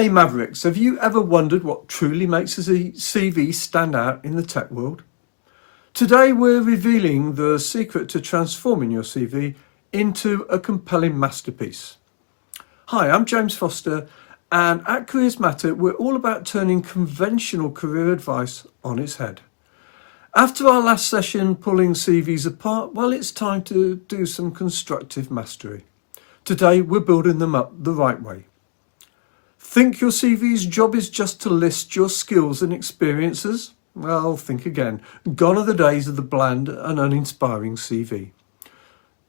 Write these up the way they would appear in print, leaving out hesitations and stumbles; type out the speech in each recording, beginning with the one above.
Hey Mavericks, have you ever wondered what truly makes a CV stand out in the tech world? Today we're revealing the secret to transforming your CV into a compelling masterpiece. Hi, I'm James Foster, and at Career Maverick we're all about turning conventional career advice on its head. After our last session pulling CVs apart, well, it's time to do some constructive mastery. Today we're building them up the right way. Think your CV's job is just to list your skills and experiences? Well, think again. Gone are the days of the bland and uninspiring CV.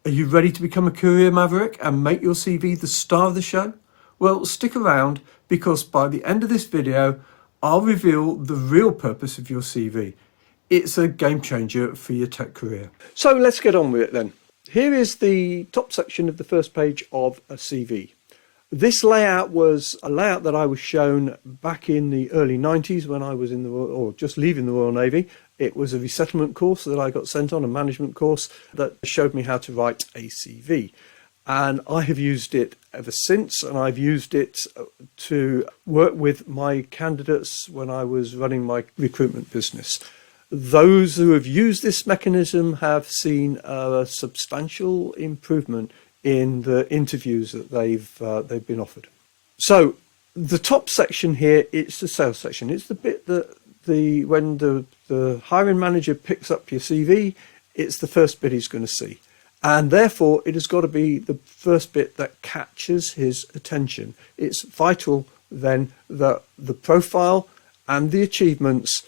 Are you ready to become a career maverick and make your CV the star of the show? Well, stick around, because by the end of this video, I'll reveal the real purpose of your CV. It's a game changer for your tech career. So let's get on with it then. Here is the top section of the first page of a CV. This layout was a layout that I was shown back in the early 90s when I was in the Royal, or just leaving the Royal Navy. It was a resettlement course that I got sent on, a management course that showed me how to write a CV. And I have used it ever since, and I've used it to work with my candidates when I was running my recruitment business. Those who have used this mechanism have seen a substantial improvement in the interviews that they've been offered. So the top section here, it's the sales section. It's the bit that when the hiring manager picks up your CV, it's the first bit he's going to see. And therefore it has got to be the first bit that catches his attention. It's vital then that the profile and the achievements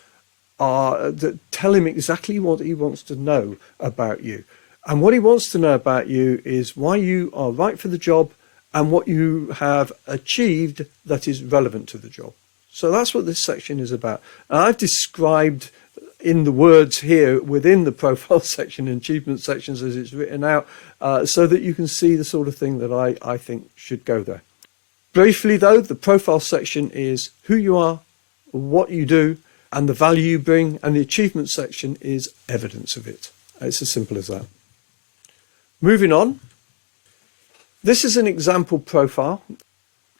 that tell him exactly what he wants to know about you. And what he wants to know about you is why you are right for the job and what you have achieved that is relevant to the job. So that's what this section is about. And I've described in the words here within the profile section and achievement sections as it's written out, so that you can see the sort of thing that I think should go there. Briefly though, the profile section is who you are, what you do, and the value you bring, and the achievement section is evidence of it. It's as simple as that. Moving on, this is an example profile.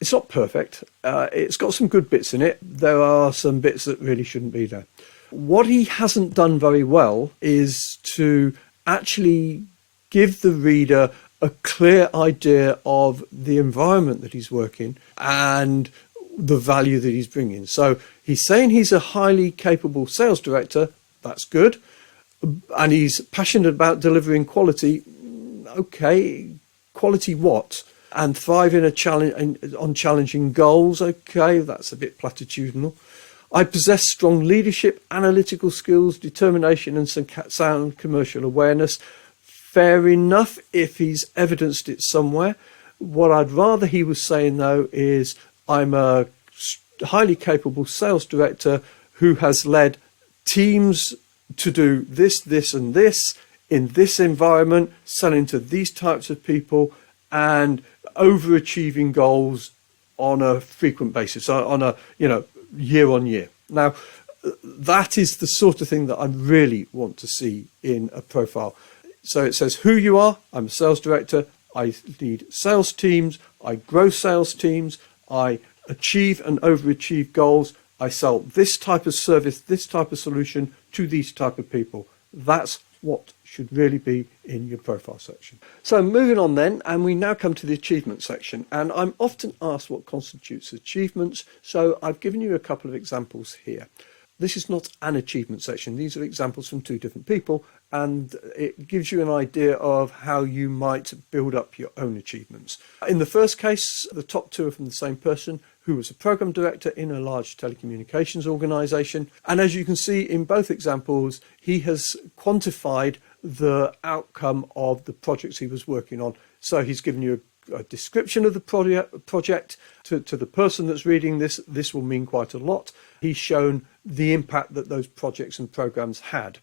It's not perfect. It's got some good bits in it. There are some bits that really shouldn't be there. What he hasn't done very well is to actually give the reader a clear idea of the environment that he's working and the value that he's bringing. So he's saying he's a highly capable sales director. That's good. And he's passionate about delivering quality. Okay, quality what? And thrive in on challenging goals. Okay, that's a bit platitudinal. I possess strong leadership, analytical skills, determination, and some sound commercial awareness. Fair enough if he's evidenced it somewhere. What I'd rather he was saying though is I'm a highly capable sales director who has led teams to do this, this, and this in this environment, selling to these types of people and overachieving goals on a frequent basis, on a year on year. Now, that is the sort of thing that I really want to see in a profile. So it says who you are. I'm a sales director. I lead sales teams. I grow sales teams. I achieve and overachieve goals. I sell this type of service, this type of solution to these type of people. That's what should really be in your profile section. So moving on then, and we now come to the achievement section. And I'm often asked what constitutes achievements. So I've given you a couple of examples here. This is not an achievement section. These are examples from two different people, and it gives you an idea of how you might build up your own achievements. In the first case, the top two are from the same person, who was a program director in a large telecommunications organization. And as you can see in both examples, he has quantified the outcome of the projects he was working on. So he's given you a description of the project. To the person that's reading this, this will mean quite a lot. He's shown the impact that those projects and programs had.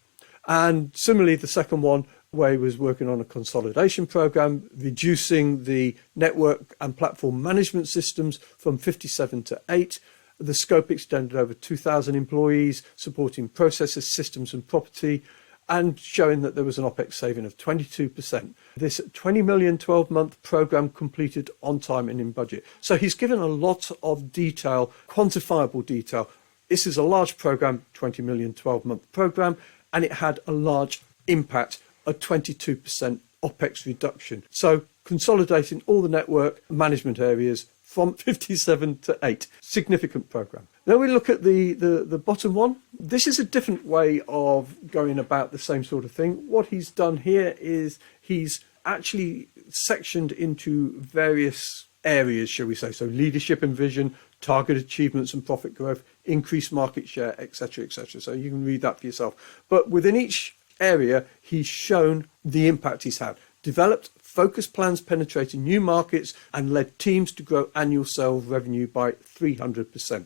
And similarly, the second one, where he was working on a consolidation program, reducing the network and platform management systems from 57 to 8. The scope extended over 2,000 employees, supporting processes, systems and property. and showing that there was an OPEX saving of 22%. This 20 million 12-month program completed on time and in budget. So he's given a lot of detail, quantifiable detail. This is a large program, 20 million 12-month program, and it had a large impact, a 22% OPEX reduction. So consolidating all the network management areas from 57 to 8. Significant program. Now we look at the bottom one. This is a different way of going about the same sort of thing. What he's done here is he's actually sectioned into various areas, shall we say. So leadership and vision, target achievements and profit growth, increased market share, etc., etc. So you can read that for yourself. But within each area, he's shown the impact he's had. Developed focused plans penetrating new markets and led teams to grow annual sales revenue by 300%.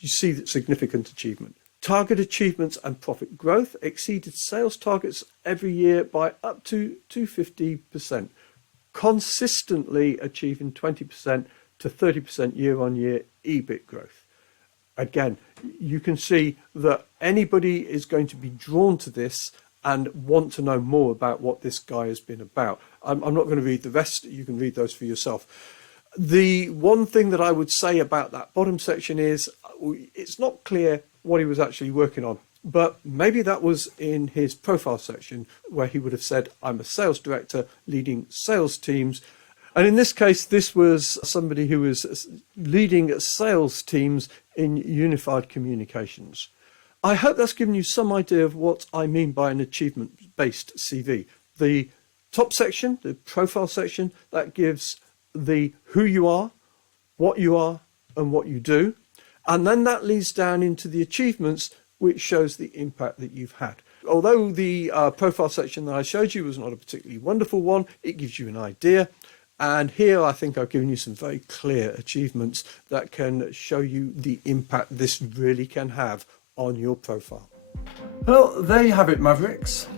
You see that significant achievement. Target achievements and profit growth exceeded sales targets every year by up to 250%, consistently achieving 20% to 30% year-on-year EBIT growth. Again, you can see that anybody is going to be drawn to this and want to know more about what this guy has been about. I'm not going to read the rest. You can read those for yourself. The one thing that I would say about that bottom section is it's not clear what he was actually working on, but maybe that was in his profile section where he would have said, I'm a sales director leading sales teams. And in this case, this was somebody who was leading sales teams in unified communications. I hope that's given you some idea of what I mean by an achievement-based CV. The top section, the profile section, that gives the who you are, and what you do. And then that leads down into the achievements, which shows the impact that you've had. Although the profile section that I showed you was not a particularly wonderful one, it gives you an idea. And here I think I've given you some very clear achievements that can show you the impact this really can have on your profile. Well, there you have it, Mavericks.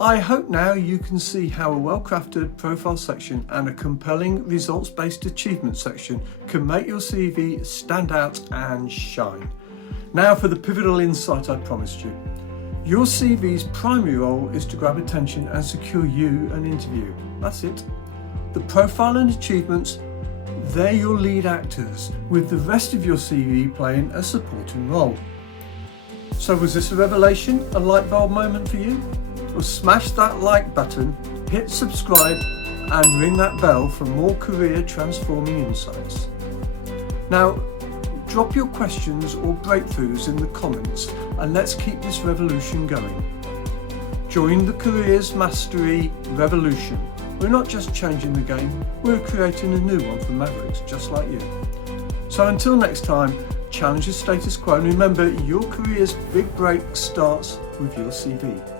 I hope now you can see how a well-crafted profile section and a compelling results-based achievement section can make your CV stand out and shine. Now for the pivotal insight I promised you. Your CV's primary role is to grab attention and secure you an interview. That's it. The profile and achievements, they're your lead actors, with the rest of your CV playing a supporting role. So was this a revelation, a light bulb moment for you? Well, smash that like button, hit subscribe and ring that bell for more career transforming insights. Now, drop your questions or breakthroughs in the comments and let's keep this revolution going. Join the Careers Mastery revolution. We're not just changing the game, we're creating a new one for Mavericks just like you. So until next time, challenge the status quo and remember your career's big break starts with your CV.